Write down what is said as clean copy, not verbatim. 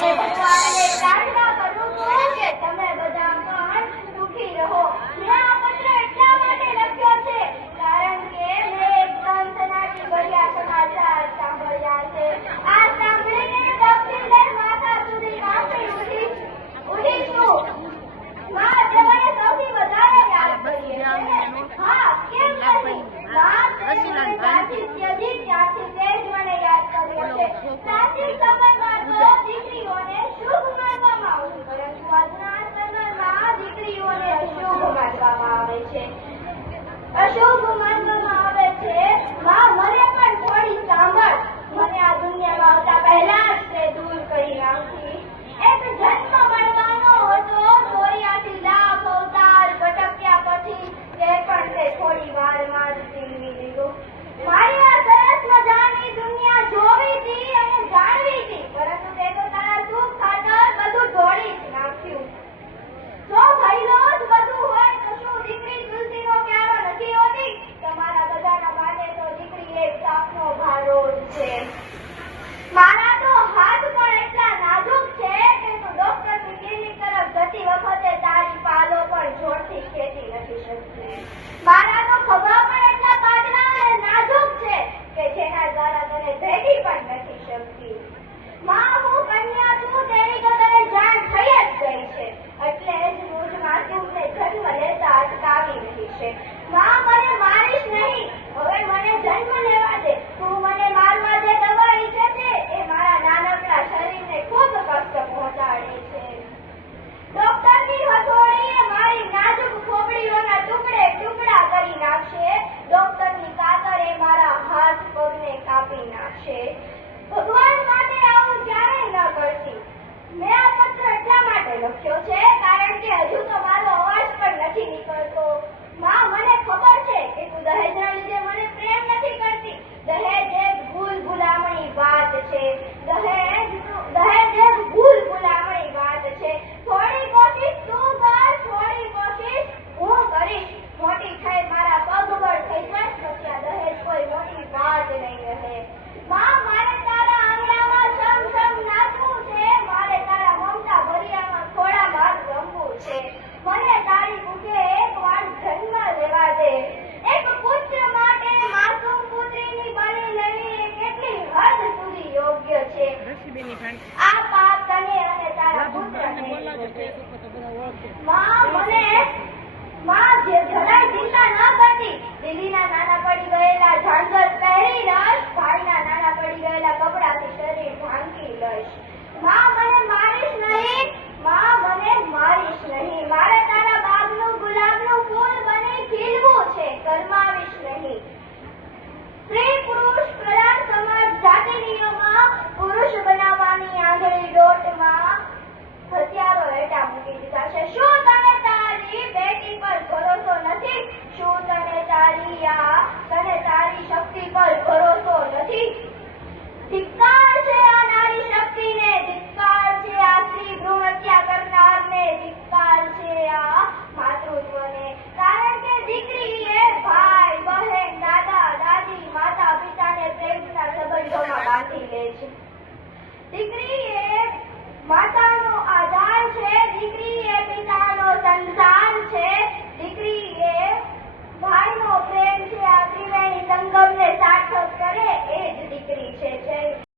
ભગવાનને પ્રાર્થના કરું છું કે તમે બધા પણ સુખી રહો. મેં આ પત્ર એટલા માટે લખ્યો છે કારણ કે મેં એકદમ સનાટીભર્યા સમાચાર સાંભળ્યા છે. આ સાંભળીને તપથી માથા સુધી કાંપી ઉઠી છું. માં તે મને સૌથી વધારે યાદ કરીએ છે. હા, કેમ નહીં? માં તે મને ત્યાંથી ત્યજી ત્યાંથી તે જ મને યાદ કર્યો છે. પ્રાચીન સમયમાં તો દીકરીઓને શુભ માનવામાં આવતું, પરંતુ આજના સમયમાં દીકરીઓને અશુભ માનવામાં આવે છે. અશુભ માનવામાં આવે છે. માં મને પણ થોડી સાંભળ. મને આ દુનિયામાં આવતા પહેલા જ તે દૂર કરી નાખી. એક જન્મ મળવાનો હતો, 84 લાખ અવતાર ભટક્યા પછી તે પણ તે થોડી વારમાં જ છીનવી લીધું. મારી આ સરસ મજાની દુનિયા જોવી હતી અને જાણવી હતી, પરંતુ તે તો તારા સુખ ખાતર બધું ઢોળી જ નાખ્યું. જો ભઈલો જ બધું હોય તો શું દીકરી તુલસીનો પ્યારો નથી હોતી? તમારા બધાના માટે તો દીકરી એક સાપનો ભારો જ છે. મારા તો હાથ પણ એટલા નાજુક છે કે તું ડોક્ટરની ક્લિનિક તરફ જતી વખતે તારી પાલો પણ જોરથી ખેંચી નથી શકતી. મારા તો ખભા પણ એટલા પાતળા અને નાજુક છે કે જેના દ્વારા તને ભેટી પણ નથી શકતી. માં, હું કન્યા છું તેની તો તને જાણ થઈ જ ગઈ છે, એટલે જ હું જ માસૂમને જન્મ લેતા અટકાવી રહી છે. માં, મને મારીશ નહીં. હવે મને જન્મ લેવા દે. તું મને મારવા જે દવા ઈચ્છે છે એ મારા નાનકડા શરીરને ખૂબ કષ્ટ પહોંચાડે છે. ડોક્ટરની હથોડીએ મારી નાજુક ખોપડીઓના ટુકડે ટુકડા કરી નાખશે. ડોક્ટરની કાતર એ મારા હાથ પગને કાપી નાખશે. ભગવાન માટે આવું ક્યારેય ન કરતી. મેં આ પત્ર એટલા માટે લખ્યો છે કારણ કે હજુ તો મારો અવાજ પણ નથી નીકળતો. માં, મને ખબર છે કે તું દહેજના લીધે મને પ્રેમ નથી કરતી. દહેજ એક ભૂલ-ભુલામણી વાત છે. દહેજ એક ભૂલ-ભુલામણી વાત છે. થોડી કોશિશ તું કર, થોડી કોશિશ હું કરીશ. મોટી થઈ મારા પગબળ થઈ જઈશ પછી આ દહેજ કોઈ મોટી વાત નહીં રહે. માં, મારે તારા આંગણામાં છમ નાચવું છે. મારે તારા મમતા ભર્યામાં થોડામાં રમવું છે. મને તારી કુકે એકવાર જન્મ લેવા દે. એક પુત્ર માટે માસૂમ પુત્રીની બલિ લેવી એ કેટલી હદ સુધી યોગ્ય છે. આ પાપ તને અને તારા પુત્રને. માં, જરાય ચિંતા ન કરતી. દિલ્હીના નાના પડી ગયેલા ઝાંઝર પહેરીને ભાઈના નાના પડી ગયેલા કપડાથી શરીર ઢાંકી